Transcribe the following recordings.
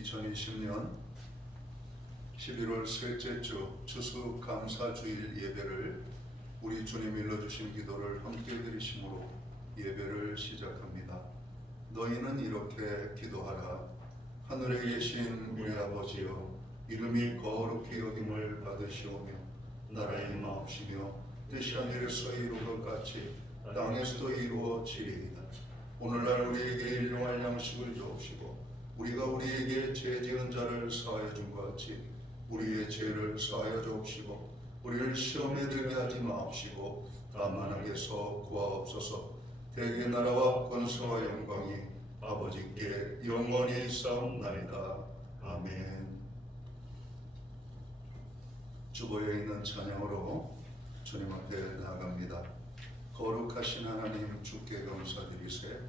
2020년 11월 셋째 주 추수감사주일 예배를 우리 주님 일러주신 기도를 함께 드리심으로 예배를 시작합니다. 너희는 이렇게 기도하라. 하늘에 계신 우리 아버지여, 이름이 거룩히 여김을 받으시오며 나라의 마옵시며 뜻이 하늘에서 이룬 것 같이 땅에서도 이루어지리이다. 오늘날 우리에게 일용할 양식을 주옵시고 우리가 우리에게 죄 지은 자를 사하여 준 것 같이 우리의 죄를 사하여 주옵시고 우리를 시험에 들게 하지 마옵시고 다만 악에서 구하옵소서. 대개 나라와 권세와 영광이 아버지께 영원히 있사옵나이다. 아멘. 주보에 있는 찬양으로 주님 앞에 나아갑니다. 거룩하신 하나님, 주께 감사드리세.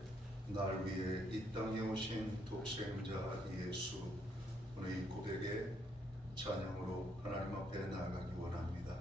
날 위해 이 땅에 오신 독생자 예수, 오늘 이 고백의 찬양으로 하나님 앞에 나아가기 원합니다.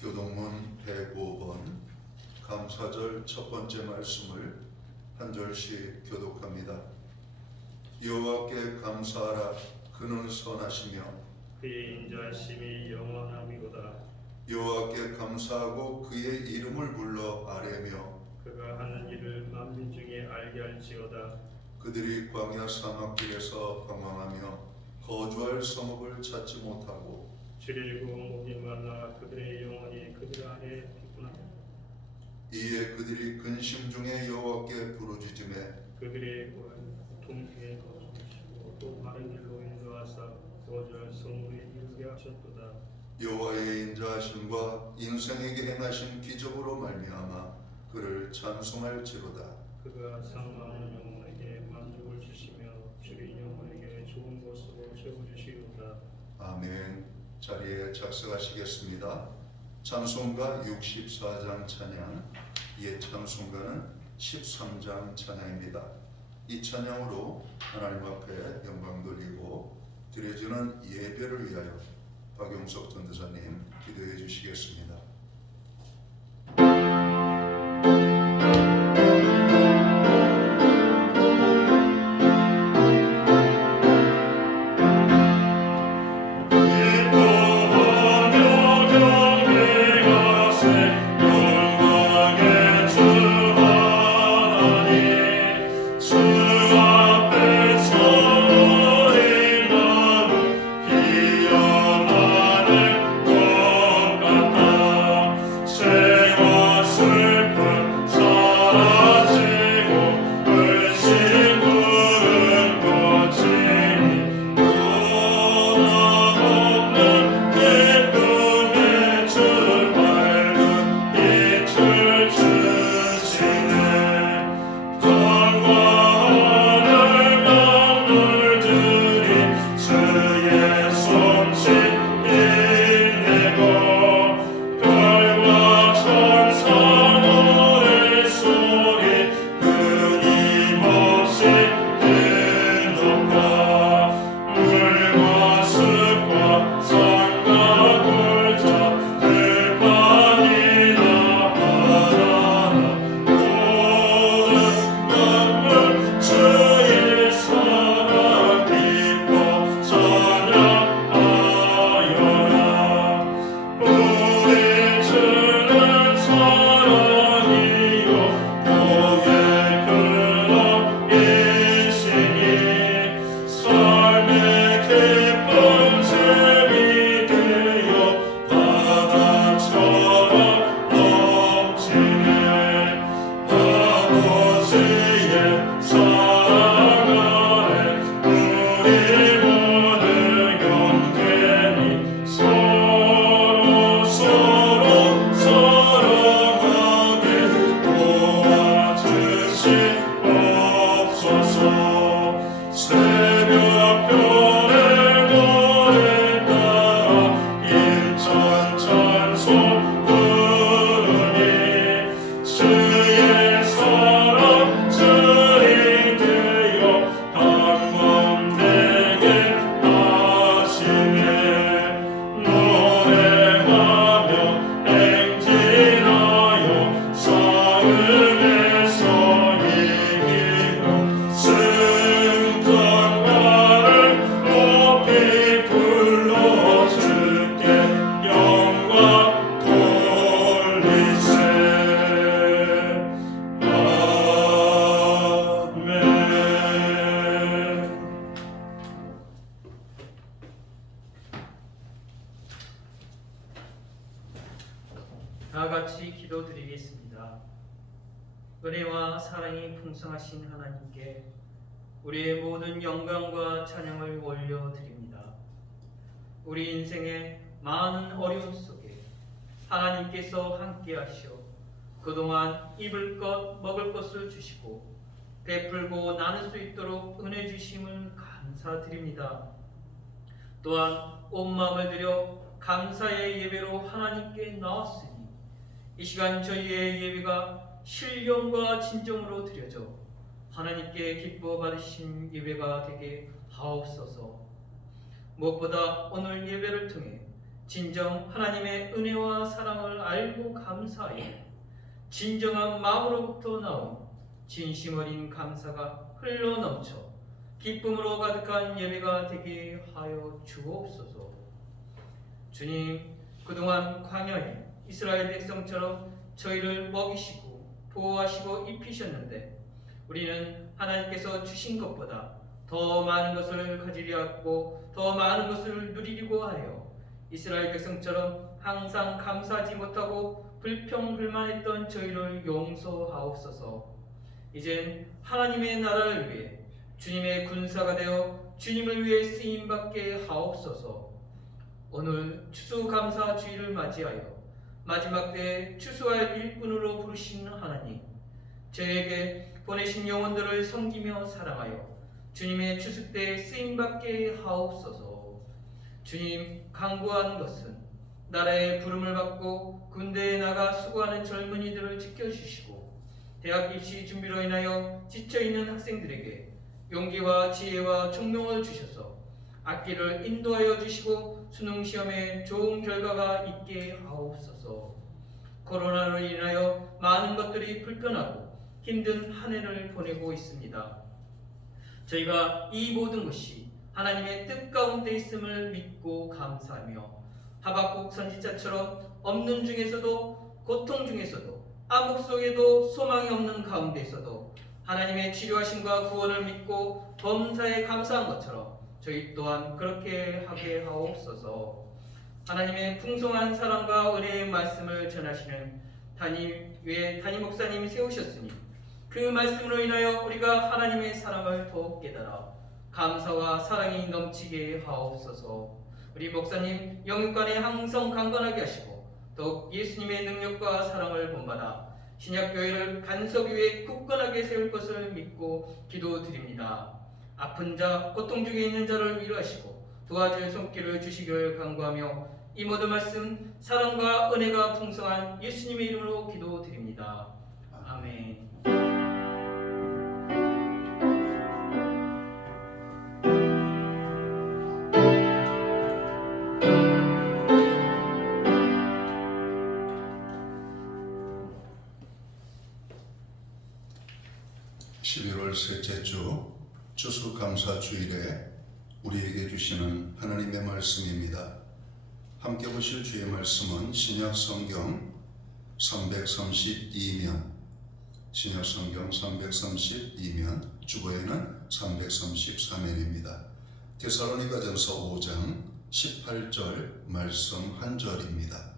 교동문 105번 감사절 첫 번째 말씀을 한 절씩 교독합니다. 여호와께 감사하라. 그는 선하시며 그의 인자하심이 영원함이로다. 여호와께 감사하고 그의 이름을 불러 아뢰며 그가 하는 일을 만민 중에 알게 할지어다. 그들이 광야 사막길에서 방황하며 거주할 성읍을 찾지 못하고 줄이고 목이 말라 그들의 영혼이 그들 안에 있구나. 이에 그들이 근심 중에 여호와께 부르짖음에 그들의 동중에 거주시고 또 바른 길로 인도하사 거주할 성읍에 이르게 하셨도다. 여호와의 인자하심과 인생에게 행하신 기적으로 말미암아 그를 찬송할지로다. 그가 상망하는 영혼에게 만족을 주시며 줄인 영혼에게 좋은 것으로 채워주시리로다. 아멘. 자리에 작성하시겠습니다. 찬송가 64장 찬양, 옛 찬송가는 13장 찬양입니다. 이 찬양으로 하나님 앞에 영광 돌리고 드려지는 예배를 위하여 박용석 전도사님 기도해 주시겠습니다. 기억나는 것 같아. 다 같이 기도드리겠습니다. 은혜와 사랑이 풍성하신 하나님께 우리의 모든 영광과 찬양을 올려드립니다. 우리 인생의 많은 어려움 속에 하나님께서 함께하시어 그동안 입을 것 먹을 것을 주시고 베풀고 나눌 수 있도록 은혜 주심을 감사드립니다. 또한 온 마음을 들여 감사의 예배로 하나님께 나왔으니 이 시간 저희의 예배가 신령과 진정으로 드려져 하나님께 기뻐 받으신 예배가 되게 하옵소서. 무엇보다 오늘 예배를 통해 진정 하나님의 은혜와 사랑을 알고 감사하여 진정한 마음으로부터 나온 진심 어린 감사가 흘러넘쳐 기쁨으로 가득한 예배가 되게 하여 주옵소서. 주님, 그동안 광야에 이스라엘 백성처럼 저희를 먹이시고 보호하시고 입히셨는데 우리는 하나님께서 주신 것보다 더 많은 것을 가지려 하고 더 많은 것을 누리려고 하여 이스라엘 백성처럼 항상 감사하지 못하고 불평불만했던 저희를 용서하옵소서. 이젠 하나님의 나라를 위해 주님의 군사가 되어 주님을 위해 쓰임받게 하옵소서. 오늘 추수감사주의를 맞이하여 마지막 때에 추수할 일꾼으로 부르신 하나님, 저에게 보내신 영혼들을 섬기며 사랑하여 주님의 추수 때에 쓰임받게 하옵소서. 주님, 간구하는 것은 나라의 부름을 받고 군대에 나가 수고하는 젊은이들을 지켜주시고 대학 입시 준비로 인하여 지쳐있는 학생들에게 용기와 지혜와 총명을 주셔서 악기를 인도하여 주시고 수능시험에 좋은 결과가 있게 하옵소서. 코로나로 인하여 많은 것들이 불편하고 힘든 한 해를 보내고 있습니다. 저희가 이 모든 것이 하나님의 뜻 가운데 있음을 믿고 감사하며 하박국 선지자처럼 없는 중에서도 고통 중에서도 암흑 속에도 소망이 없는 가운데에서도 하나님의 치료하심과 구원을 믿고 범사에 감사한 것처럼 저희 또한 그렇게 하게 하옵소서. 하나님의 풍성한 사랑과 은혜의 말씀을 전하시는 담임 목사님 세우셨으니 그 말씀으로 인하여 우리가 하나님의 사랑을 더욱 깨달아 감사와 사랑이 넘치게 하옵소서. 우리 목사님 영육간에 항상 강건하게 하시고 더욱 예수님의 능력과 사랑을 본받아 신약교회를 간섭 위에 굳건하게 세울 것을 믿고 기도드립니다. 아픈 자, 고통 중에 있는 자를 위로하시고 도와줄 손길을 주시길 간구하며 이 모든 말씀 사랑과 은혜가 풍성한 예수님의 이름으로 기도드립니다. 아멘. 11월 셋째 주 추수감사주일에 우리에게 주시는 하나님의 말씀입니다. 함께 보실 주의 말씀은 신약성경 332면, 신약성경 332면, 주보에는 333면입니다. 데살로니가전서 5장 18절 말씀 한 절입니다.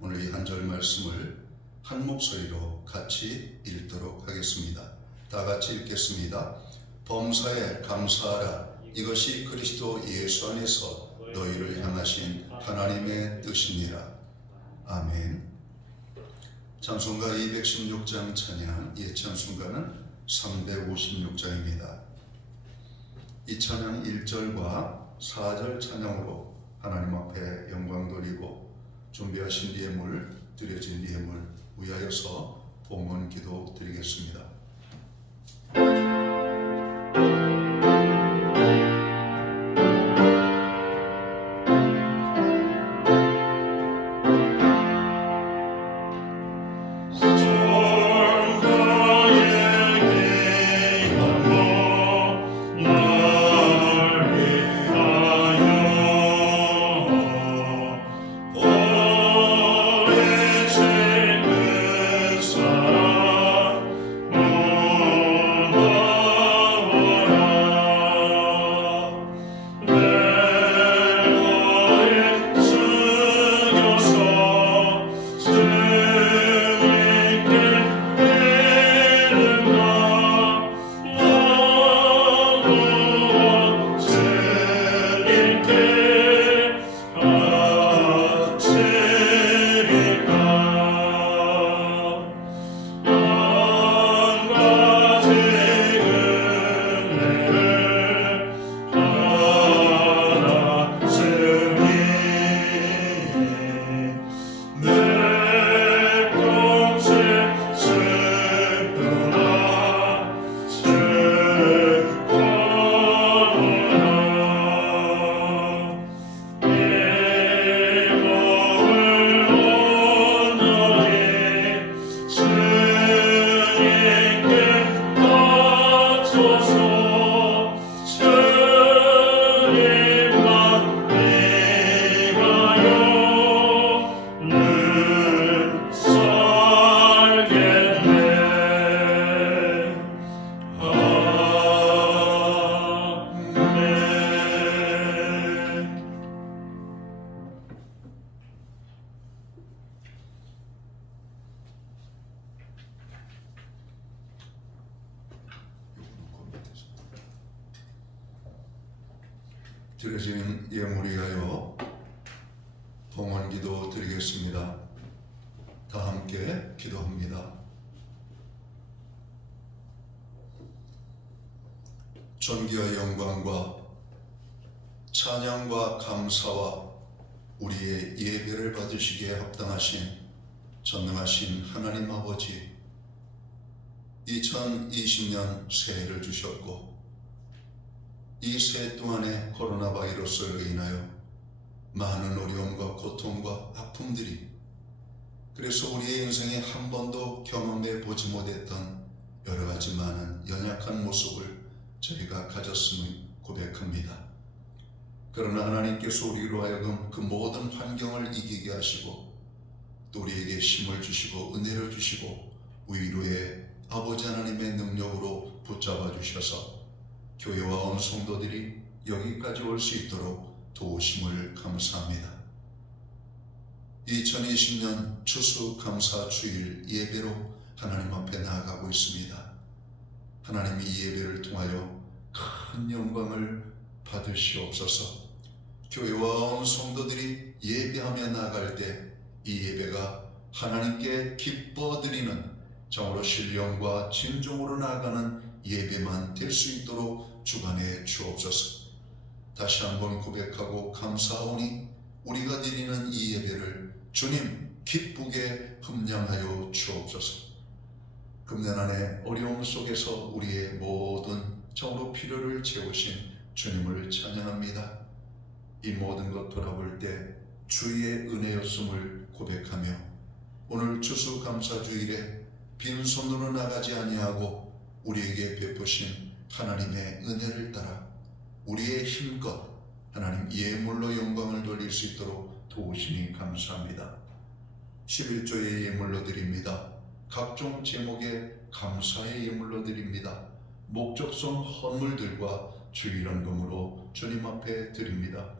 오늘 이 한 절 말씀을 한 목소리로 같이 읽도록 하겠습니다. 다 같이 읽겠습니다. 범사에 감사하라. 이것이 그리스도 예수 안에서 너희를 향하신 하나님의 뜻이니라. 아멘. 찬송가 216장 찬양, 이 찬송가는 356장입니다. 이 찬양 1절과 4절 찬양으로 하나님 앞에 영광 돌리고 준비하신 예물, 드려진 예물 위하여서 봉헌 기도 드리겠습니다. 드려진 예물 위하여 봉헌기도 드리겠습니다. 다 함께 기도합니다. 존귀와 영광과 찬양과 감사와 우리의 예배를 받으시기에 합당하신 전능하신 하나님 아버지, 2020년 새해를 주셨고 이 새해 동안에 코로나 바이러스로 인하여 많은 어려움과 고통과 아픔들이, 그래서 우리의 인생에 한 번도 경험해 보지 못했던 여러 가지 많은 연약한 모습을 저희가 가졌음을 고백합니다. 그러나 하나님께서 우리로 하여금 그 모든 환경을 이기게 하시고 또 우리에게 힘을 주시고 은혜를 주시고 위로의 아버지 하나님의 능력으로 붙잡아 주셔서 교회와 온 성도들이 여기까지 올 수 있도록 도우심을 감사합니다. 2020년 추수감사주일 예배로 하나님 앞에 나아가고 있습니다. 하나님, 이 예배를 통하여 큰 영광을 받으시옵소서. 교회와 온 성도들이 예배하며 나아갈 때 이 예배가 하나님께 기뻐드리는 정으로 신령과 진정으로 나아가는 예배만 될 수 있도록 주관해 주옵소서. 다시 한번 고백하고 감사하오니 우리가 드리는 이 예배를 주님 기쁘게 흠량하여 주옵소서. 금년 안에 어려움 속에서 우리의 모든 정으로 필요를 채우신 주님을 찬양합니다. 이 모든 것 돌아볼 때 주의 은혜였음을 고백하며 오늘 추수감사주일에 빈손으로 나가지 아니하고 우리에게 베푸신 하나님의 은혜를 따라 우리의 힘껏 하나님 예물로 영광을 돌릴 수 있도록 도우시니 감사합니다. 11조의 예물로 드립니다. 각종 제목의 감사의 예물로 드립니다. 목적성 헌물들과 주일헌금으로 주님 앞에 드립니다.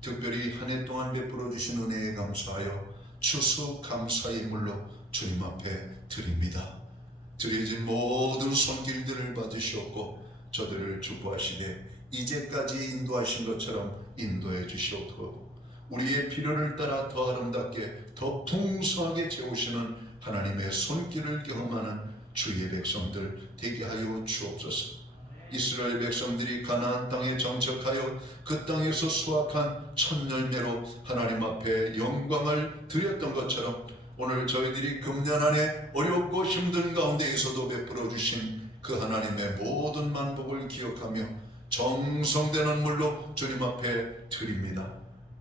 특별히 한 해 동안 베풀어 주신 은혜에 감사하여 추수감사 예물로 주님 앞에 드립니다. 드려진 모든 손길들을 받으시옵고 저들을 축복하시되 이제까지 인도하신 것처럼 인도해 주시옵고 우리의 필요를 따라 더 아름답게 더 풍성하게 채우시는 하나님의 손길을 경험하는 주의 백성들 되게 하여 주옵소서. 이스라엘 백성들이 가나안 땅에 정착하여 그 땅에서 수확한 첫 열매로 하나님 앞에 영광을 드렸던 것처럼 오늘 저희들이 금년 안에 어렵고 힘든 가운데에서도 베풀어 주신 그 하나님의 모든 만복을 기억하며 정성되는 물로 주님 앞에 드립니다.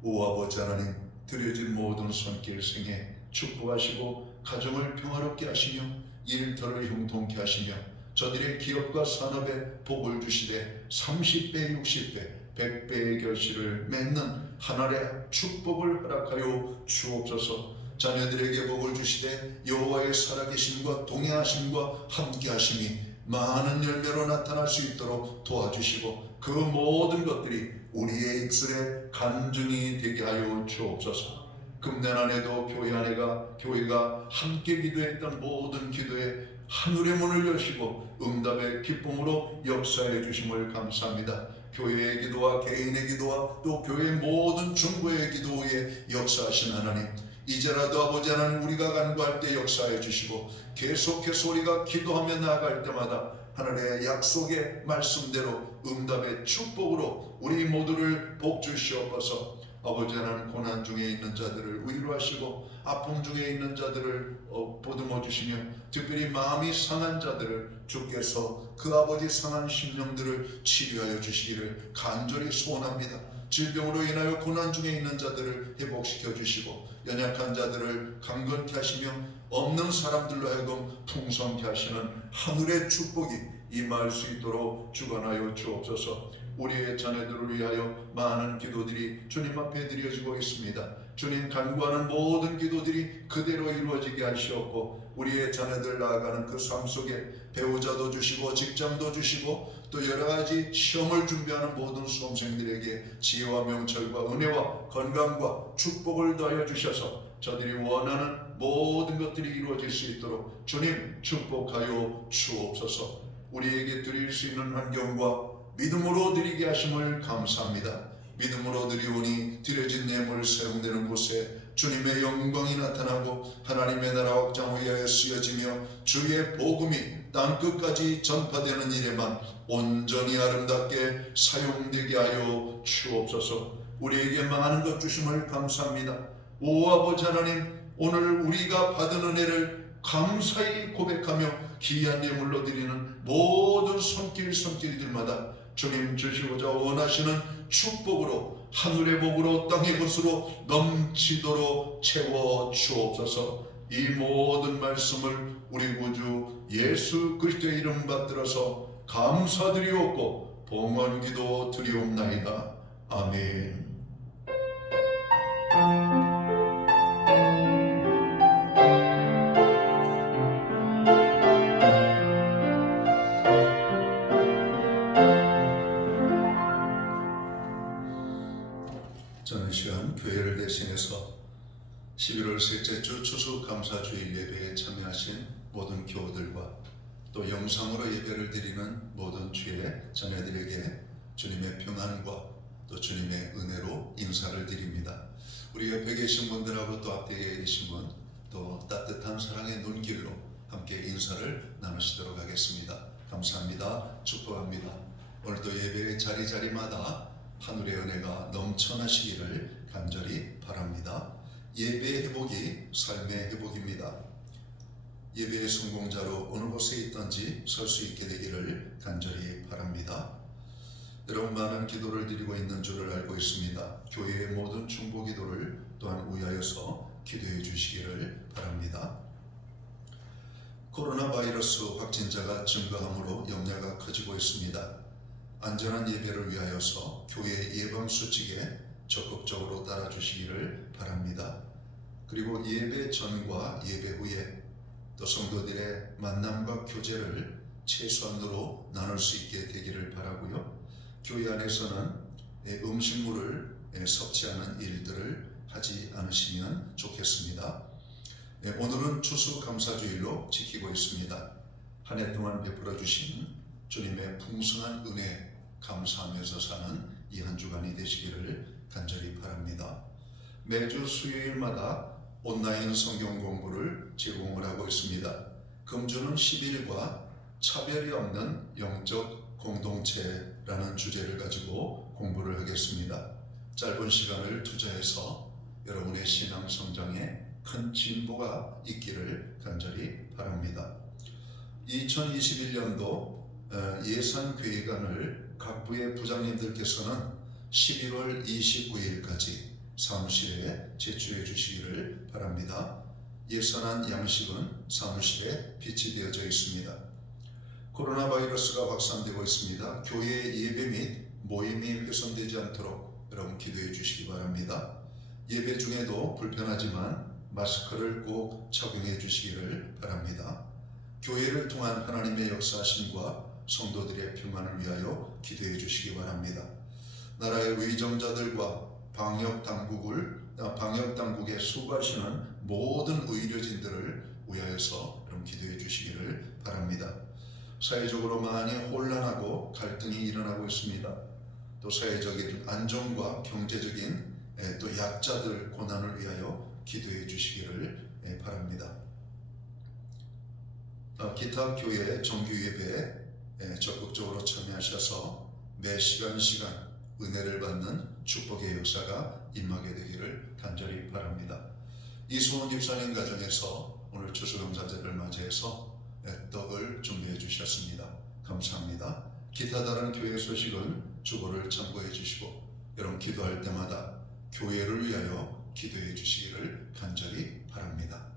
오 아버지 하나님, 드려진 모든 손길 생에 축복하시고 가정을 평화롭게 하시며 일터를 형통케 하시며 저들의 기업과 산업에 복을 주시되 30배, 60배, 100배의 결실을 맺는 하늘의 축복을 허락하여 주옵소서. 자녀들에게 복을 주시되 여호와의 살아계심과 동행하심과 함께하심이 많은 열매로 나타날 수 있도록 도와주시고 그 모든 것들이 우리의 입술에 간증이 되게 하여 주옵소서. 금년 안에도 교회가 함께 기도했던 모든 기도에 하늘의 문을 여시고 응답의 기쁨으로 역사해 주심을 감사합니다. 교회의 기도와 개인의 기도와 또 교회의 모든 중보의 기도에 역사하신 하나님, 이제라도 아버지 하나님, 우리가 간구할 때 역사해 주시고 계속해서 우리가 기도하며 나아갈 때마다 하늘의 약속의 말씀대로 응답의 축복으로 우리 모두를 복 주시옵소서. 아버지 하나님, 고난 중에 있는 자들을 위로하시고 아픔 중에 있는 자들을 보듬어 주시며 특별히 마음이 상한 자들을 주께서 그 아버지 상한 심령들을 치료하여 주시기를 간절히 소원합니다. 질병으로 인하여 고난 중에 있는 자들을 회복시켜 주시고 연약한 자들을 강건케 하시며 없는 사람들로 하여금 풍성케 하시는 하늘의 축복이 임할 수 있도록 주관하여 주옵소서. 우리의 자녀들을 위하여 많은 기도들이 주님 앞에 드려지고 있습니다. 주님, 간구하는 모든 기도들이 그대로 이루어지게 하시옵고 우리의 자녀들 나아가는 그 삶 속에 배우자도 주시고 직장도 주시고 또 여러 가지 시험을 준비하는 모든 수험생들에게 지혜와 명철과 은혜와 건강과 축복을 더하여 주셔서 저들이 원하는 모든 것들이 이루어질 수 있도록 주님 축복하여 주옵소서. 우리에게 드릴 수 있는 환경과 믿음으로 드리게 하심을 감사합니다. 믿음으로 드리오니 드려진 예물 사용되는 곳에 주님의 영광이 나타나고 하나님의 나라 확장 위하여 쓰여지며 주의 복음이 땅끝까지 전파되는 일에만 온전히 아름답게 사용되게 하여 주옵소서. 우리에게 많은 것 주심을 감사합니다. 오 아버지 하나님, 오늘 우리가 받은 은혜를 감사히 고백하며 귀한 예물로 드리는 모든 손길들마다 주님 주시고자 원하시는 축복으로, 하늘의 복으로 땅의 것으로 넘치도록 채워 주옵소서. 이 모든 말씀을 우리 구주 예수 그리스도의 이름 받들어서 감사드리옵고 봉헌기도 드리옵나이다. 아멘. 저는 이 시간 교회를 대신해서 11월 셋째 주 추수감사주일 예배에 참여하신 모든 교우들과 또 영상으로 예배를 드리는 모든 주의 자녀들에게 주님의 평안과 또 주님의 은혜로 인사를 드립니다. 우리 옆에 계신 분들하고 또 앞에 계신 분, 또 따뜻한 사랑의 눈길로 함께 인사를 나누시도록 하겠습니다. 감사합니다. 축복합니다. 오늘도 예배의 자리자리마다 하늘의 은혜가 넘쳐나시기를 간절히 바랍니다. 예배의 회복이 삶의 회복입니다. 예배의 성공자로 어느 곳에 있든지 설 수 있게 되기를 간절히 바랍니다. 여러분, 많은 기도를 드리고 있는 줄을 알고 있습니다. 교회의 모든 중보 기도를 또한 위하여서 기도해 주시기를 바랍니다. 코로나 바이러스 확진자가 증가함으로 염려가 커지고 있습니다. 안전한 예배를 위하여서 교회 예방수칙에 적극적으로 따라주시기를 바랍니다. 그리고 예배 전과 예배 후에 또 성도들의 만남과 교제를 최소한으로 나눌 수 있게 되기를 바라고요. 교회 안에서는 음식물을 섭취하는 일들을 하지 않으시면 좋겠습니다. 오늘은 추수감사주일로 지키고 있습니다. 한 해 동안 베풀어 주신 주님의 풍성한 은혜 감사하면서 사는 이 한 주간이 되시기를 간절히 바랍니다. 매주 수요일마다 온라인 성경 공부를 제공을 하고 있습니다. 금주는 10일과 차별이 없는 영적 공동체라는 주제를 가지고 공부를 하겠습니다. 짧은 시간을 투자해서 여러분의 신앙 성장에 큰 진보가 있기를 간절히 바랍니다. 2021년도 예산회의관을 각 부의 부장님들께서는 11월 29일까지 사무실에 제출해 주시기를 바랍니다. 예산안 양식은 사무실에 비치되어져 있습니다. 코로나 바이러스가 확산되고 있습니다. 교회 예배 및 모임이 훼손되지 않도록 여러분 기도해 주시기 바랍니다. 예배 중에도 불편하지만 마스크를 꼭 착용해 주시기를 바랍니다. 교회를 통한 하나님의 역사하심과 성도들의 평안을 위하여 기도해 주시기 바랍니다. 나라의 위정자들과 방역당국에 수고하시는 모든 의료진들을 위하여서 여러분 기도해 주시기를 바랍니다. 사회적으로 많이 혼란하고 갈등이 일어나고 있습니다. 또 사회적인 안정과 경제적인 또 약자들 고난을 위하여 기도해 주시기를 바랍니다. 기타 교회 정규 예배에 적극적으로 참여하셔서 매 시간 은혜를 받는 축복의 역사가 임하게 되기를 간절히 바랍니다. 이수원 집사님 가정에서 오늘 추수감사절을 맞이해서 떡을 준비해 주셨습니다. 감사합니다. 기타 다른 교회 소식은 주보를 참고해 주시고 여러분 기도할 때마다 교회를 위하여 기도해 주시기를 간절히 바랍니다.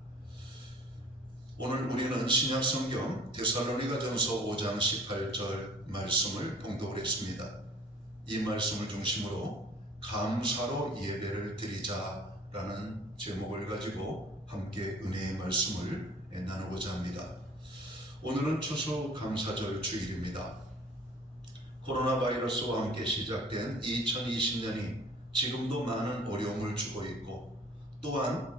오늘 우리는 신약성경 데살로니가전서 5장 18절 말씀을 봉독을 했습니다. 이 말씀을 중심으로 감사로 예배를 드리자라는 제목을 가지고 함께 은혜의 말씀을 나누고자 합니다. 오늘은 추수감사절 주일입니다. 코로나 바이러스와 함께 시작된 2020년이 지금도 많은 어려움을 주고 있고 또한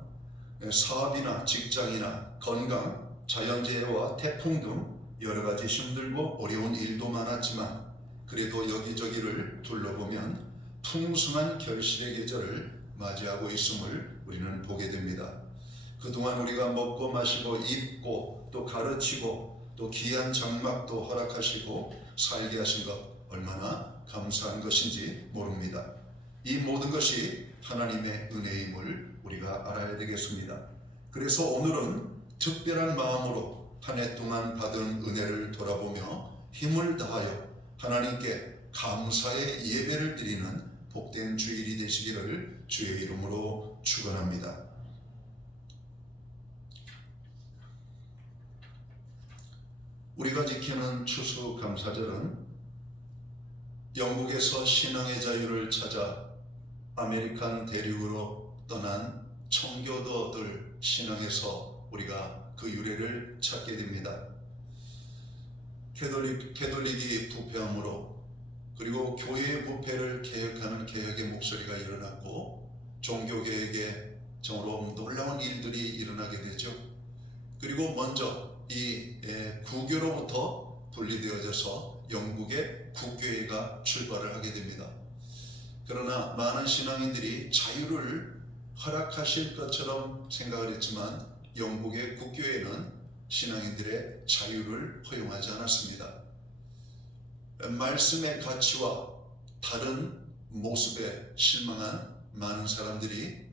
사업이나 직장이나 건강, 자연재해와 태풍 등 여러 가지 힘들고 어려운 일도 많았지만 그래도 여기저기를 둘러보면 풍성한 결실의 계절을 맞이하고 있음을 우리는 보게 됩니다. 그동안 우리가 먹고 마시고 입고 또 가르치고 또 귀한 장막도 허락하시고 살게 하신 것 얼마나 감사한 것인지 모릅니다. 이 모든 것이 하나님의 은혜임을 우리가 알아야 되겠습니다. 그래서 오늘은 특별한 마음으로 한 해 동안 받은 은혜를 돌아보며 힘을 다하여 하나님께 감사의 예배를 드리는 복된 주일이 되시기를 주의 이름으로 축원합니다. 우리가 지키는 추수감사절은 영국에서 신앙의 자유를 찾아 아메리칸 대륙으로 떠난 청교도들 신앙에서 우리가 그 유래를 찾게 됩니다. 캐톨릭이 부패함으로 그리고 교회의 부패를 개혁하는 개혁의 목소리가 일어났고 종교개혁에 정말로 놀라운 일들이 일어나게 되죠. 그리고 먼저 이 구교로부터 분리되어져서 영국의 국교회가 출발을 하게 됩니다. 그러나 많은 신앙인들이 자유를 허락하실 것처럼 생각을 했지만 영국의 국교회는 신앙인들의 자유를 허용하지 않았습니다. 말씀의 가치와 다른 모습에 실망한 많은 사람들이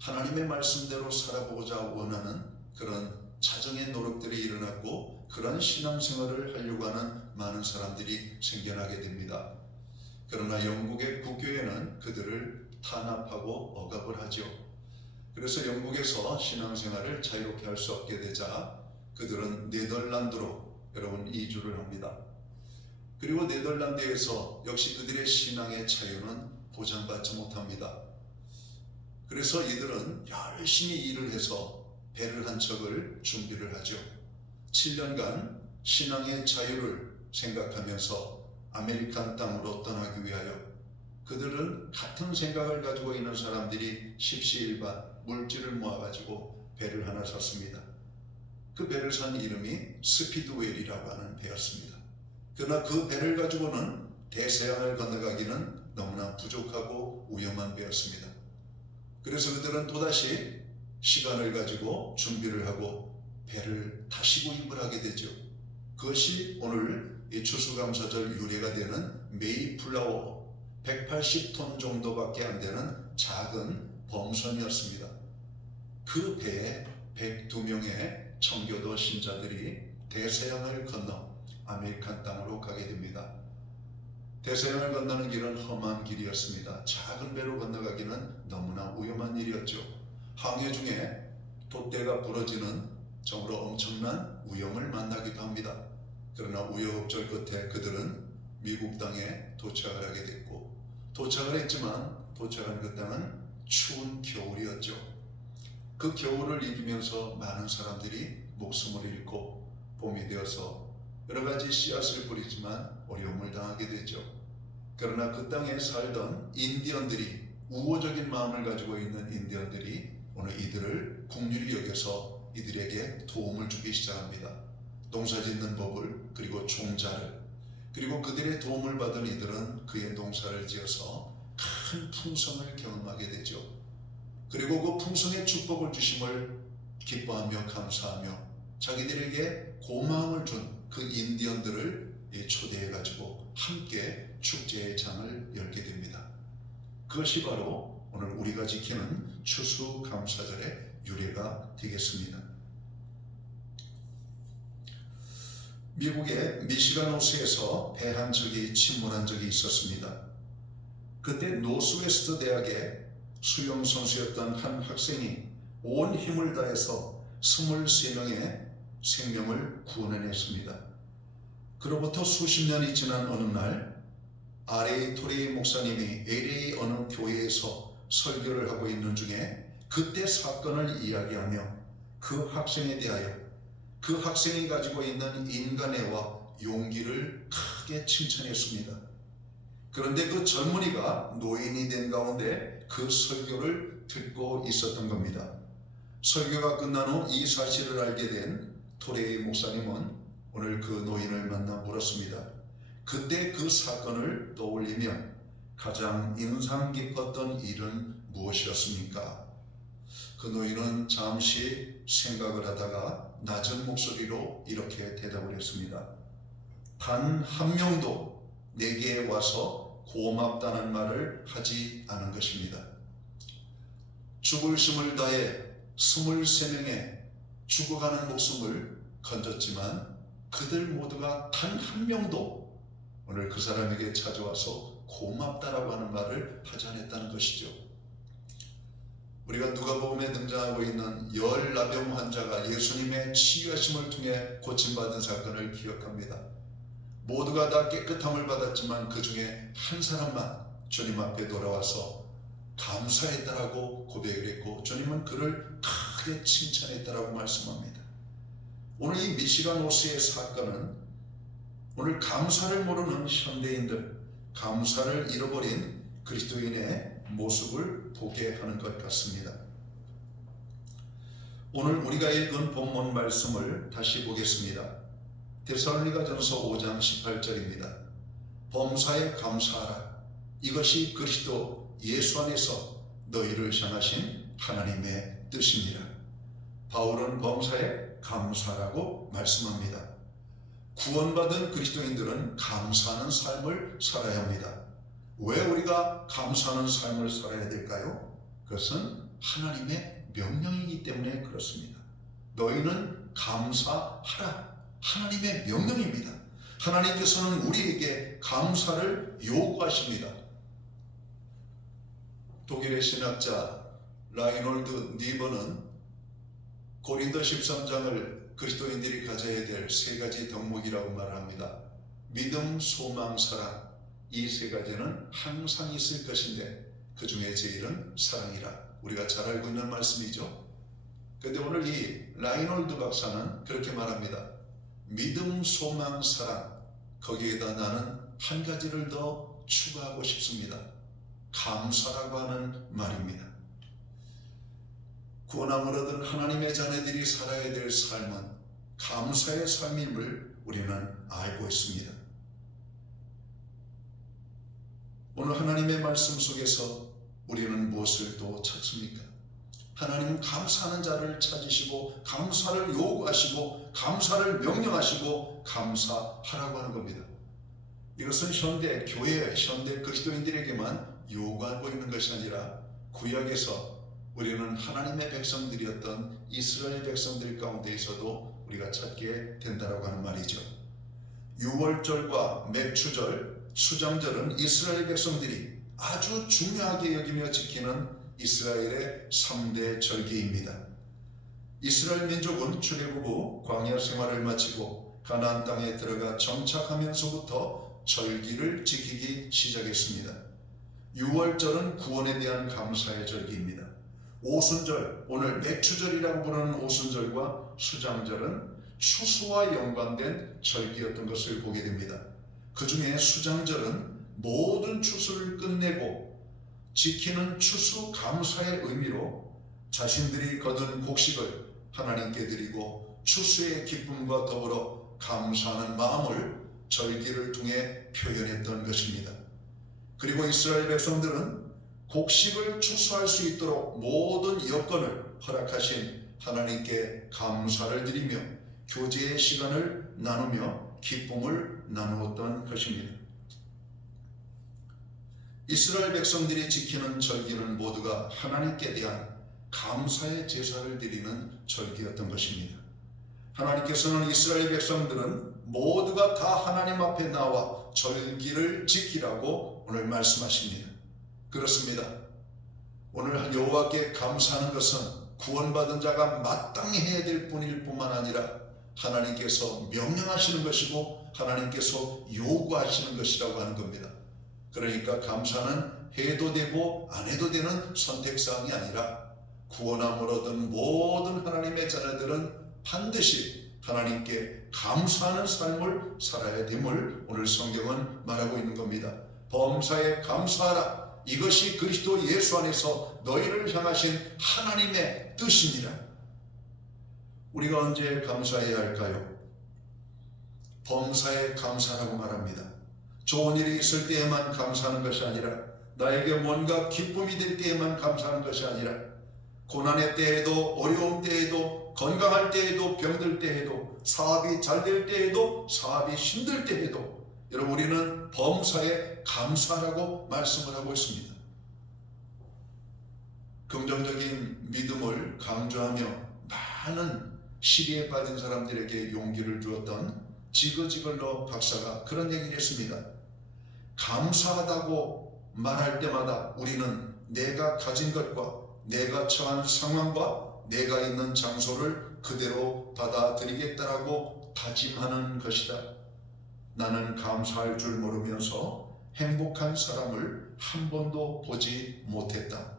하나님의 말씀대로 살아보고자 원하는 그런 자정의 노력들이 일어났고 그런 신앙생활을 하려고 하는 많은 사람들이 생겨나게 됩니다. 그러나 영국의 국교회는 그들을 탄압하고 억압을 하죠. 그래서 영국에서 신앙생활을 자유롭게 할 수 없게 되자 그들은 네덜란드로 여러분 이주를 합니다. 그리고 네덜란드에서 역시 그들의 신앙의 자유는 보장받지 못합니다. 그래서 이들은 열심히 일을 해서 배를 한 척을 준비를 하죠. 7년간 신앙의 자유를 생각하면서 아메리칸 땅으로 떠나기 위하여 그들은 같은 생각을 가지고 있는 사람들이 십시일반 물질을 모아가지고 배를 하나 샀습니다. 그 배를 산 이름이 스피드웰이라고 하는 배였습니다. 그러나 그 배를 가지고는 대서양을 건너가기는 너무나 부족하고 위험한 배였습니다. 그래서 그들은 또다시 시간을 가지고 준비를 하고 배를 다시 구입을 하게 되죠. 그것이 오늘 이 추수감사절 유래가 되는 메이플라워 180톤 정도밖에 안 되는 작은 범선이었습니다. 그 배에 102명의 청교도 신자들이 대서양을 건너 아메리칸 땅으로 가게 됩니다. 대서양을 건너는 길은 험한 길이었습니다. 작은 배로 건너가기는 너무나 위험한 일이었죠. 항해 중에 돛대가 부러지는 정말로 엄청난 위험을 만나기도 합니다. 그러나 우여곡절 끝에 그들은 미국 땅에 도착을 하게 됐고 도착을 했지만 도착한 그 땅은 추운 겨울이었죠. 그 겨울을 이기면서 많은 사람들이 목숨을 잃고 봄이 되어서 여러 가지 씨앗을 뿌리지만 어려움을 당하게 되죠. 그러나 그 땅에 살던 인디언들이 우호적인 마음을 가지고 있는 인디언들이 오늘 이들을 긍휼히 여겨서 이들에게 도움을 주기 시작합니다. 농사 짓는 법을 그리고 종자를 그리고 그들의 도움을 받은 이들은 그의 농사를 지어서 큰 풍성을 경험하게 되죠. 그리고 그 풍성의 축복을 주심을 기뻐하며 감사하며 자기들에게 고마움을 준 그 인디언들을 초대해 가지고 함께 축제의 장을 열게 됩니다. 그것이 바로 오늘 우리가 지키는 추수감사절의 유래가 되겠습니다. 미국의 미시간 호수에서 배 한 척이 침몰한 적이 있었습니다. 그때 노스웨스트 대학의 수영 선수였던 한 학생이 온 힘을 다해서 23명의 생명을 구원해냈습니다. 그로부터 수십 년이 지난 어느 날 R.A. 토레이 목사님이 LA 어느 교회에서 설교를 하고 있는 중에 그때 사건을 이야기하며 그 학생에 대하여 그 학생이 가지고 있는 인간애와 용기를 크게 칭찬했습니다. 그런데 그 젊은이가 노인이 된 가운데 그 설교를 듣고 있었던 겁니다. 설교가 끝난 후 이 사실을 알게 된 토레이 목사님은 오늘 그 노인을 만나 물었습니다. 그때 그 사건을 떠올리며 가장 인상 깊었던 일은 무엇이었습니까? 그 노인은 잠시 생각을 하다가 낮은 목소리로 이렇게 대답을 했습니다. 단 한 명도 내게 와서 고맙다는 말을 하지 않은 것입니다. 죽을 힘을 다해 23명의 죽어가는 목숨을 건졌지만 그들 모두가 단 한 명도 오늘 그 사람에게 찾아와서 고맙다라고 하는 말을 하지 않았다는 것이죠. 우리가 누가복음에 등장하고 있는 열나병 환자가 예수님의 치유하심을 통해 고침받은 사건을 기억합니다. 모두가 다 깨끗함을 받았지만 그 중에 한 사람만 주님 앞에 돌아와서 감사했다라고 고백을 했고 주님은 그를 크게 칭찬했다라고 말씀합니다. 오늘 이 미시간 호수의 사건은 오늘 감사를 모르는 현대인들, 감사를 잃어버린 그리스도인의 모습을 보게 하는 것 같습니다. 오늘 우리가 읽은 본문 말씀을 다시 보겠습니다. 데살로니가전서 5장 18절입니다. 범사에 감사하라. 이것이 그리스도 예수 안에서 너희를 향하신 하나님의 뜻입니다. 바울은 범사에 감사라고 말씀합니다. 구원받은 그리스도인들은 감사하는 삶을 살아야 합니다. 왜 우리가 감사하는 삶을 살아야 될까요? 그것은 하나님의 명령이기 때문에 그렇습니다. 너희는 감사하라. 하나님의 명령입니다. 하나님께서는 우리에게 감사를 요구하십니다. 독일의 신학자 라이놀드 니버는 고린도 13장을 그리스도인들이 가져야 될 세 가지 덕목이라고 말합니다. 믿음, 소망, 사랑. 이 세 가지는 항상 있을 것인데 그 중에 제일은 사랑이라 우리가 잘 알고 있는 말씀이죠. 그런데 오늘 이 라이놀드 박사는 그렇게 말합니다. 믿음, 소망, 사랑 거기에다 나는 한 가지를 더 추가하고 싶습니다. 감사라고 하는 말입니다. 구원함을 얻은 하나님의 자녀들이 살아야 될 삶은 감사의 삶임을 우리는 알고 있습니다. 오늘 하나님의 말씀 속에서 우리는 무엇을 또 찾습니까? 하나님은 감사하는 자를 찾으시고 감사를 요구하시고 감사를 명령하시고 감사하라고 하는 겁니다. 이것은 현대 교회, 현대 그리스도인들에게만 요구하고 있는 것이 아니라 구약에서 우리는 하나님의 백성들이었던 이스라엘 백성들 가운데에서도 우리가 찾게 된다라고 하는 말이죠. 유월절과 맥추절, 수장절은 이스라엘 백성들이 아주 중요하게 여기며 지키는 이스라엘의 3대 절기입니다. 이스라엘 민족은 출애굽 후 광야 생활을 마치고 가나안 땅에 들어가 정착하면서부터 절기를 지키기 시작했습니다. 유월절은 구원에 대한 감사의 절기입니다. 오순절, 오늘 맥추절이라고 부르는 오순절과 수장절은 추수와 연관된 절기였던 것을 보게 됩니다. 그 중에 수장절은 모든 추수를 끝내고 지키는 추수 감사의 의미로 자신들이 거둔 곡식을 하나님께 드리고 추수의 기쁨과 더불어 감사하는 마음을 절기를 통해 표현했던 것입니다. 그리고 이스라엘 백성들은 곡식을 추수할 수 있도록 모든 여건을 허락하신 하나님께 감사를 드리며 교제의 시간을 나누며 기쁨을 나누었던 것입니다. 이스라엘 백성들이 지키는 절기는 모두가 하나님께 대한 감사의 제사를 드리는 절기였던 것입니다. 하나님께서는 이스라엘 백성들은 모두가 다 하나님 앞에 나와 절기를 지키라고 오늘 말씀하십니다. 그렇습니다. 오늘 여호와께 감사하는 것은 구원받은 자가 마땅히 해야 될 뿐만 아니라 하나님께서 명령하시는 것이고 하나님께서 요구하시는 것이라고 하는 겁니다. 그러니까 감사는 해도 되고 안 해도 되는 선택사항이 아니라 구원함을 얻은 모든 하나님의 자녀들은 반드시 하나님께 감사하는 삶을 살아야 됨을 오늘 성경은 말하고 있는 겁니다. 범사에 감사하라. 이것이 그리스도 예수 안에서 너희를 향하신 하나님의 뜻입니다. 우리가 언제 감사해야 할까요? 범사에 감사라고 말합니다. 좋은 일이 있을 때에만 감사하는 것이 아니라 나에게 뭔가 기쁨이 될 때에만 감사하는 것이 아니라 고난의 때에도, 어려움 때에도, 건강할 때에도, 병들 때에도, 사업이 잘 될 때에도, 사업이 힘들 때에도 여러분 우리는 범사에 감사라고 말씀을 하고 있습니다. 긍정적인 믿음을 강조하며 많은 시리에 빠진 사람들에게 용기를 주었던 지거지걸러 박사가 그런 얘기를 했습니다. 감사하다고 말할 때마다 우리는 내가 가진 것과 내가 처한 상황과 내가 있는 장소를 그대로 받아들이겠다라고 다짐하는 것이다. 나는 감사할 줄 모르면서 행복한 사람을 한 번도 보지 못했다.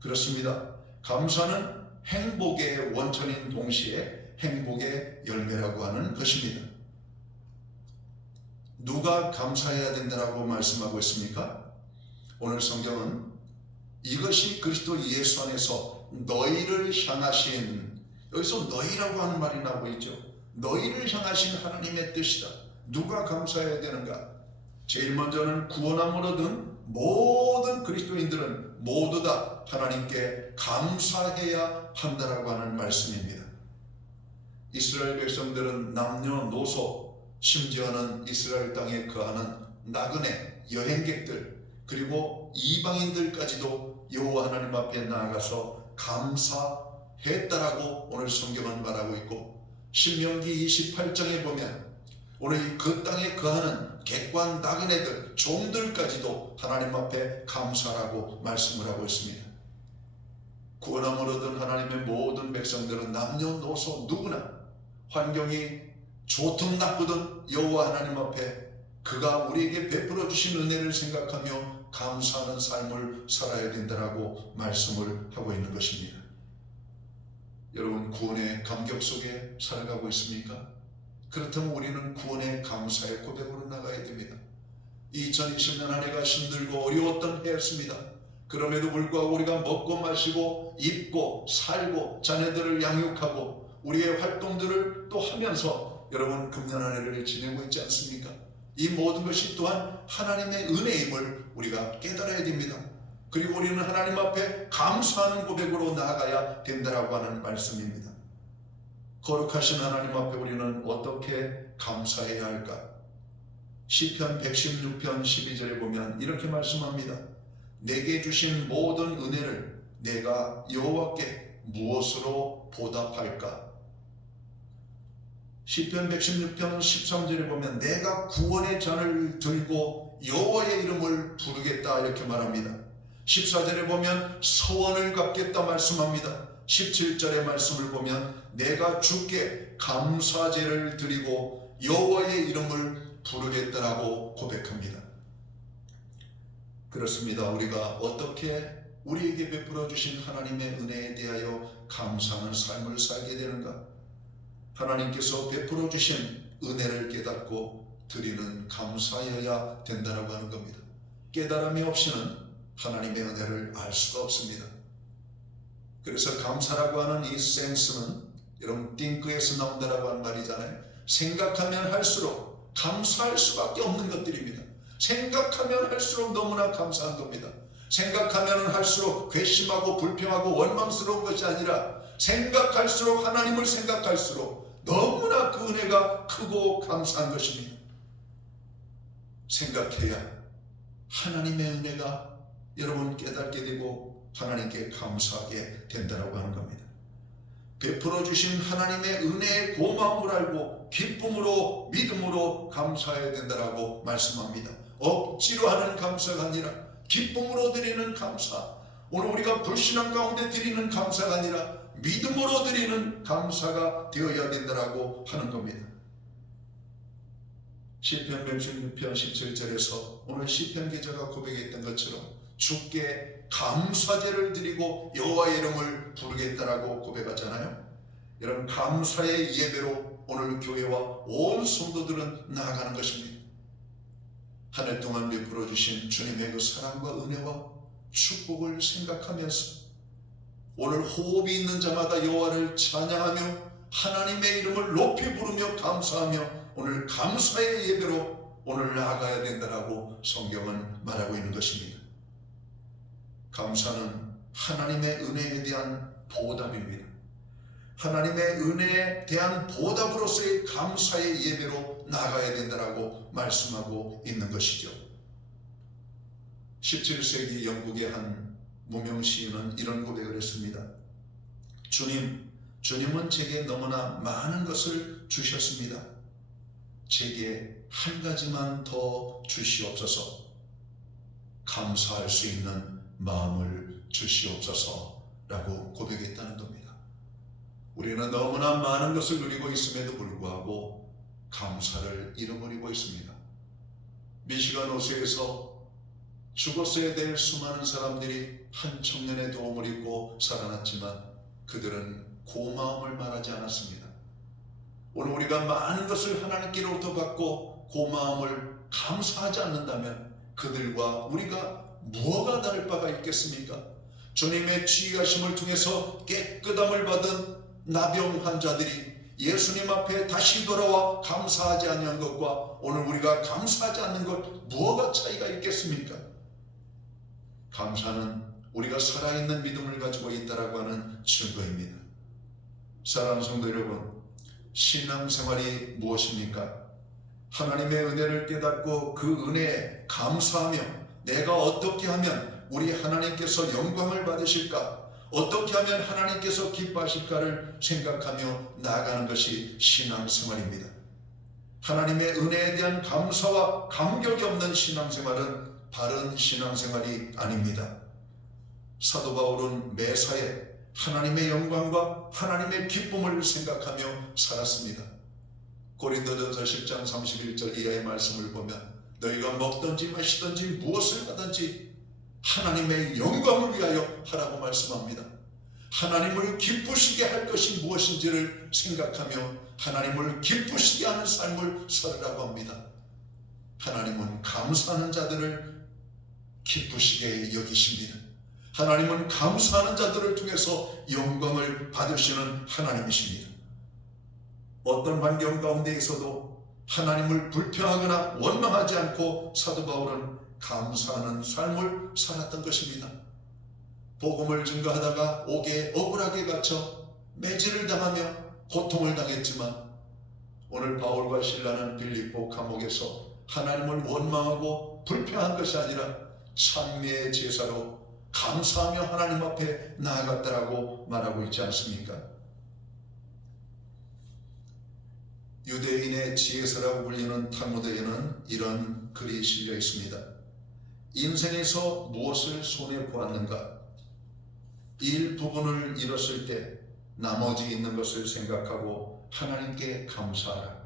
그렇습니다. 감사는 행복의 원천인 동시에 행복의 열매라고 하는 것입니다. 누가 감사해야 된다고 말씀하고 있습니까? 오늘 성경은 이것이 그리스도 예수 안에서 너희를 향하신, 여기서 너희라고 하는 말이 나오고 있죠. 너희를 향하신 하나님의 뜻이다. 누가 감사해야 되는가? 제일 먼저는 구원함을 얻은 모든 그리스도인들은 모두 다 하나님께 감사해야 한다라고 하는 말씀입니다. 이스라엘 백성들은 남녀노소, 심지어는 이스라엘 땅에 거하는 나그네, 여행객들, 그리고 이방인들까지도 여호와 하나님 앞에 나아가서 감사했다라고 오늘 성경은 말하고 있고, 신명기 28장에 보면 오늘 그 땅에 거하는 객관 나그네들, 종들까지도 하나님 앞에 감사라고 말씀을 하고 있습니다. 구원함을 얻은 하나님의 모든 백성들은 남녀노소 누구나 환경이 좋든 나쁘든 여호와 하나님 앞에 그가 우리에게 베풀어 주신 은혜를 생각하며 감사하는 삶을 살아야 된다라고 말씀을 하고 있는 것입니다. 여러분, 구원의 감격 속에 살아가고 있습니까? 그렇다면 우리는 구원의 감사의 고백으로 나가야 됩니다. 2020년 한 해가 힘들고 어려웠던 해였습니다. 그럼에도 불구하고 우리가 먹고 마시고 입고 살고 자녀들을 양육하고 우리의 활동들을 또 하면서 여러분 금년 한 해를 지내고 있지 않습니까? 이 모든 것이 또한 하나님의 은혜임을 우리가 깨달아야 됩니다. 그리고 우리는 하나님 앞에 감사하는 고백으로 나아가야 된다라고 하는 말씀입니다. 거룩하신 하나님 앞에 우리는 어떻게 감사해야 할까? 시편 116편 12절에 보면 이렇게 말씀합니다. 내게 주신 모든 은혜를 내가 여호와께 무엇으로 보답할까? 시편 116편 13절에 보면 내가 구원의 잔을 들고 여호와의 이름을 부르겠다 이렇게 말합니다. 14절에 보면 서원을 갚겠다 말씀합니다. 17절의 말씀을 보면 내가 주께 감사제를 드리고 여호와의 이름을 부르겠다라고 고백합니다. 그렇습니다. 우리가 어떻게 우리에게 베풀어 주신 하나님의 은혜에 대하여 감사하는 삶을 살게 되는가? 하나님께서 베풀어 주신 은혜를 깨닫고 드리는 감사여야 된다라고 하는 겁니다. 깨달음이 없이는 하나님의 은혜를 알 수가 없습니다. 그래서 감사라고 하는 이 센스는 여러분 띵크에서 나온다라고 하는 말이잖아요. 생각하면 할수록 감사할 수밖에 없는 것들입니다. 생각하면 할수록 너무나 감사한 겁니다. 생각하면 할수록 괘씸하고 불평하고 원망스러운 것이 아니라 생각할수록 하나님을 생각할수록 너무나 그 은혜가 크고 감사한 것입니다. 생각해야 하나님의 은혜가 여러분 깨닫게 되고 하나님께 감사하게 된다고 하는 겁니다. 베풀어 주신 하나님의 은혜의 고마움을 알고 기쁨으로 믿음으로 감사해야 된다고 말씀합니다. 억지로 하는 감사가 아니라 기쁨으로 드리는 감사, 오늘 우리가 불신앙 가운데 드리는 감사가 아니라 믿음으로 드리는 감사가 되어야 된다고 하는 겁니다. 시편 116편 17절에서 오늘 시편 기자가 고백했던 것처럼 주께 감사제를 드리고 여호와의 이름을 부르겠다라고 고백하잖아요. 여러분 감사의 예배로 오늘 교회와 온 성도들은 나아가는 것입니다. 한 해 동안 베풀어 주신 주님의 그 사랑과 은혜와 축복을 생각하면서 오늘 호흡이 있는 자마다 여호와를 찬양하며 하나님의 이름을 높이 부르며 감사하며 오늘 감사의 예배로 오늘 나아가야 된다라고 성경은 말하고 있는 것입니다. 감사는 하나님의 은혜에 대한 보답입니다. 하나님의 은혜에 대한 보답으로서의 감사의 예배로 나가야 된다라고 말씀하고 있는 것이죠. 17세기 영국의 한 무명 시인은 이런 고백을 했습니다. 주님은 제게 너무나 많은 것을 주셨습니다. 제게 한 가지만 더 주시옵소서. 감사할 수 있는 마음을 주시옵소서라고 고백했다는 겁니다. 우리는 너무나 많은 것을 누리고 있음에도 불구하고 감사를 잃어버리고 있습니다. 미시간 호수에서 죽었어야 될 수많은 사람들이 한 청년의 도움을 입고 살아났지만 그들은 고마움을 말하지 않았습니다. 오늘 우리가 많은 것을 하나님께로부터 받고 고마움을 감사하지 않는다면 그들과 우리가 무엇가 다를 바가 있겠습니까? 주님의 치유하심을 통해서 깨끗함을 받은 나병 환자들이 예수님 앞에 다시 돌아와 감사하지 않는 것과 오늘 우리가 감사하지 않는 것 무엇가 차이가 있겠습니까? 감사는 우리가 살아있는 믿음을 가지고 있다라고 하는 증거입니다. 사랑하는 성도 여러분, 신앙생활이 무엇입니까? 하나님의 은혜를 깨닫고 그 은혜에 감사하며 내가 어떻게 하면 우리 하나님께서 영광을 받으실까? 어떻게 하면 하나님께서 기뻐하실까를 생각하며 나아가는 것이 신앙생활입니다. 하나님의 은혜에 대한 감사와 감격이 없는 신앙생활은 바른 신앙생활이 아닙니다. 사도 바울은 매사에 하나님의 영광과 하나님의 기쁨을 생각하며 살았습니다. 고린도전서 10장 31절 이하의 말씀을 보면 너희가 먹든지 마시든지 무엇을 하든지 하나님의 영광을 위하여 하라고 말씀합니다. 하나님을 기쁘시게 할 것이 무엇인지를 생각하며 하나님을 기쁘시게 하는 삶을 살으라고 합니다. 하나님은 감사하는 자들을 기쁘시게 여기십니다. 하나님은 감사하는 자들을 통해서 영광을 받으시는 하나님이십니다. 어떤 환경 가운데 있어도 하나님을 불평하거나 원망하지 않고 사도 바울은 감사하는 삶을 살았던 것입니다. 복음을 증거하다가 옥에 억울하게 갇혀 매질을 당하며 고통을 당했지만 오늘 바울과 실라는 빌립보 감옥에서 하나님을 원망하고 불평한 것이 아니라 찬미의 제사로 감사하며 하나님 앞에 나아갔다라고 말하고 있지 않습니까? 유대인의 지혜서라고 불리는 탈무드에는 이런 글이 실려 있습니다. 인생에서 무엇을 손에 보았는가? 일부분을 잃었을 때 나머지 있는 것을 생각하고 하나님께 감사하라.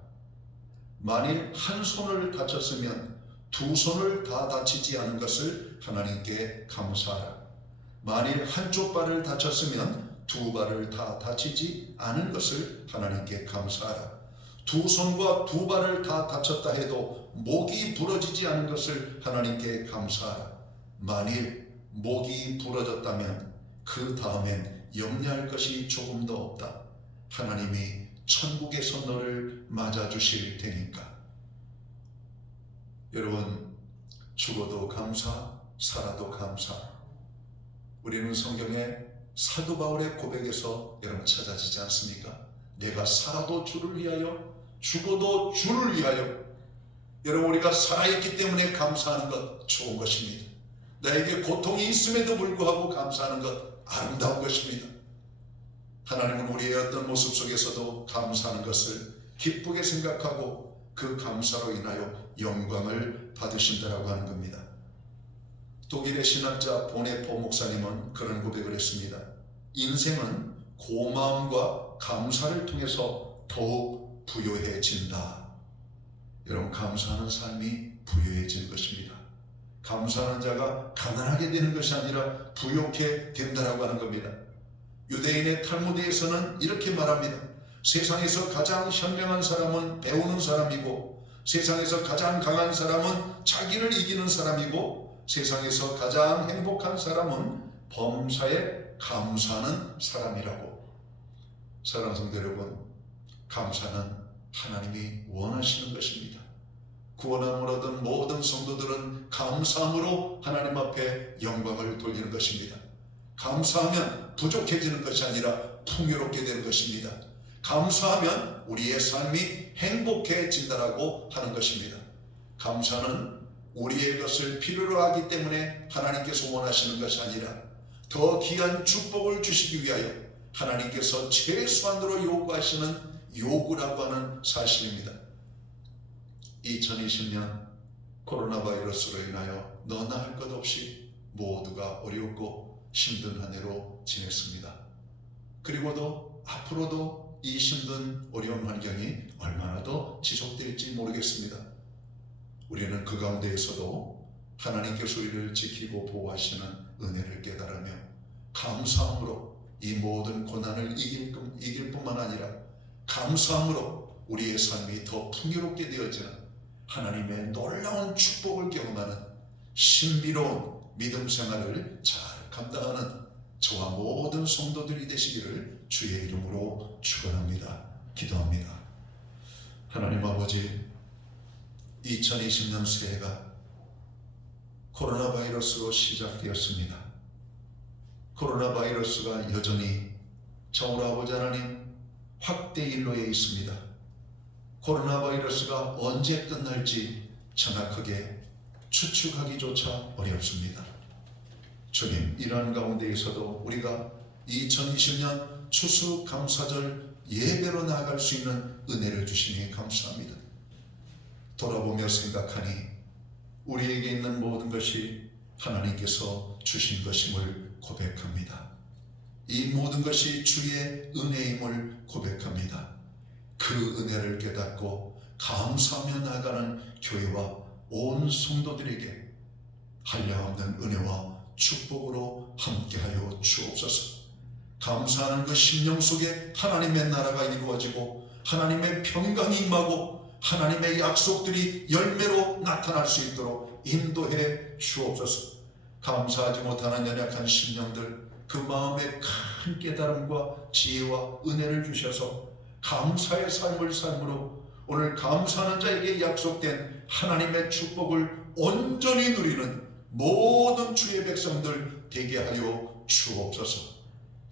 만일 한 손을 다쳤으면 두 손을 다 다치지 않은 것을 하나님께 감사하라. 만일 한쪽 발을 다쳤으면 두 발을 다 다치지 않은 것을 하나님께 감사하라. 두 손과 두 발을 다 다쳤다 해도 목이 부러지지 않은 것을 하나님께 감사하라. 만일 목이 부러졌다면 그 다음엔 염려할 것이 조금도 없다. 하나님이 천국에서 너를 맞아주실 테니까. 여러분, 죽어도 감사, 살아도 감사. 우리는 성경에 사도 바울의 고백에서 여러분 찾아지지 않습니까? 내가 살아도 주를 위하여, 죽어도 주를 위하여. 여러분, 우리가 살아있기 때문에 감사하는 것 좋은 것입니다. 나에게 고통이 있음에도 불구하고 감사하는 것 아름다운 것입니다. 하나님은 우리의 어떤 모습 속에서도 감사하는 것을 기쁘게 생각하고 그 감사로 인하여 영광을 받으신다라고 하는 겁니다. 독일의 신학자 보네포 목사님은 그런 고백을 했습니다. 인생은 고마움과 감사를 통해서 더욱 부유해진다. 여러분, 감사하는 삶이 부유해질 것입니다. 감사하는 자가 가난하게 되는 것이 아니라 부유하게 된다라고 하는 겁니다. 유대인의 탈무드에서는 이렇게 말합니다. 세상에서 가장 현명한 사람은 배우는 사람이고, 세상에서 가장 강한 사람은 자기를 이기는 사람이고, 세상에서 가장 행복한 사람은 범사에 감사하는 사람이라고. 사랑하는 성도 여러분, 감사는 하나님이 원하시는 것입니다. 구원함을 얻은 모든 성도들은 감사함으로 하나님 앞에 영광을 돌리는 것입니다. 감사하면 부족해지는 것이 아니라 풍요롭게 되는 것입니다. 감사하면 우리의 삶이 행복해진다라고 하는 것입니다. 감사는 우리의 것을 필요로 하기 때문에 하나님께서 원하시는 것이 아니라 더 귀한 축복을 주시기 위하여 하나님께서 최소한으로 요구하시는 요구라고 하는 사실입니다. 2020년 코로나 바이러스로 인하여 너나 할 것 없이 모두가 어렵고 힘든 한 해로 지냈습니다. 그리고도 앞으로도 이 힘든 어려운 환경이 얼마나 더 지속될지 모르겠습니다. 우리는 그 가운데에서도 하나님께서 우리를 지키고 보호하시는 은혜를 깨달으며 감사함으로 이 모든 고난을 이길 뿐만 아니라 감사함으로 우리의 삶이 더 풍요롭게 되어지는 하나님의 놀라운 축복을 경험하는 신비로운 믿음 생활을 잘 감당하는 저와 모든 성도들이 되시기를 주의 이름으로 축원합니다. 기도합니다. 하나님 아버지, 2020년 새해가 코로나 바이러스로 시작되었습니다. 코로나 바이러스가 여전히 저우리 아버지 하나님 확대 일로에 있습니다. 코로나 바이러스가 언제 끝날지 정확하게 추측하기조차 어렵습니다. 주님, 이러한 가운데에서도 우리가 2020년 추수감사절 예배로 나아갈 수 있는 은혜를 주시니 감사합니다. 돌아보며 생각하니 우리에게 있는 모든 것이 하나님께서 주신 것임을 고백합니다. 이 모든 것이 주의 은혜임을 고백합니다. 그 은혜를 깨닫고 감사하며 나아가는 교회와 온 성도들에게 한량없는 은혜와 축복으로 함께하여 주옵소서. 감사하는 그 심령 속에 하나님의 나라가 이루어지고 하나님의 평강이 임하고 하나님의 약속들이 열매로 나타날 수 있도록 인도해 주옵소서. 감사하지 못하는 연약한 심령들, 그 마음에 큰 깨달음과 지혜와 은혜를 주셔서 감사의 삶을 삶으로 오늘 감사하는 자에게 약속된 하나님의 축복을 온전히 누리는 모든 주의 백성들 되게 하여 주옵소서.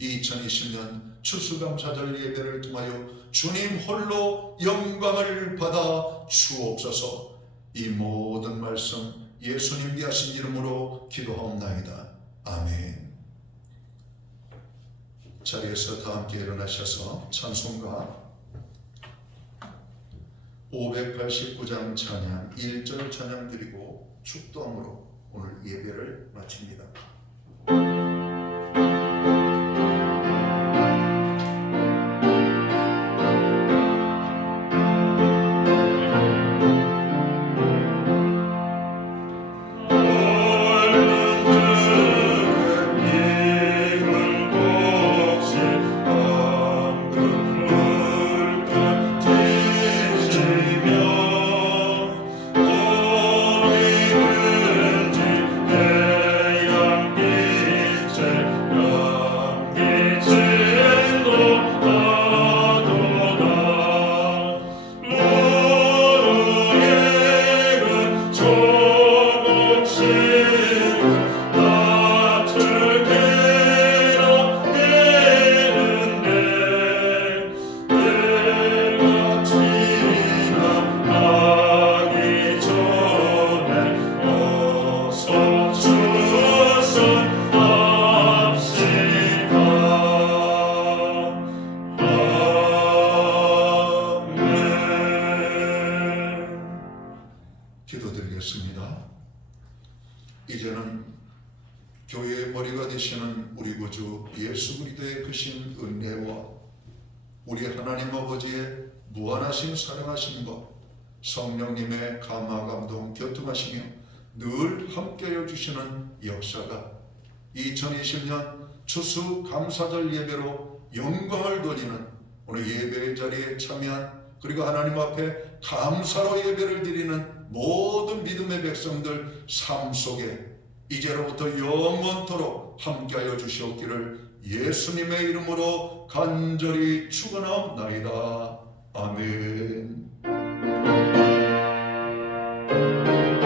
2020년 추수감사절 예배를 통하여 주님 홀로 영광을 받아 주옵소서. 이 모든 말씀 예수님 귀하신 이름으로 기도하옵나이다. 아멘. 자리에서 다 함께 일어나셔서 찬송가 589장 찬양 1절 찬양 드리고 축도함으로 오늘 예배를 마칩니다. 기도드리겠습니다. 이제는 교회의 머리가 되시는 우리 구주 예수 그리스도의 크신 은혜와 우리 하나님 아버지의 무한하신 사랑하심과 성령님의 감화 감동 교통하시며 늘 함께하여 주시는 역사가 2020년 추수감사절 예배로 영광을 돌리는 오늘 예배의 자리에 참여한 그리고 하나님 앞에 감사로 예배를 드리는 모든 믿음의 백성들 삶 속에 이제로부터 영원토록 함께하여 주시옵기를 예수님의 이름으로 간절히 축원하옵나이다. 아멘.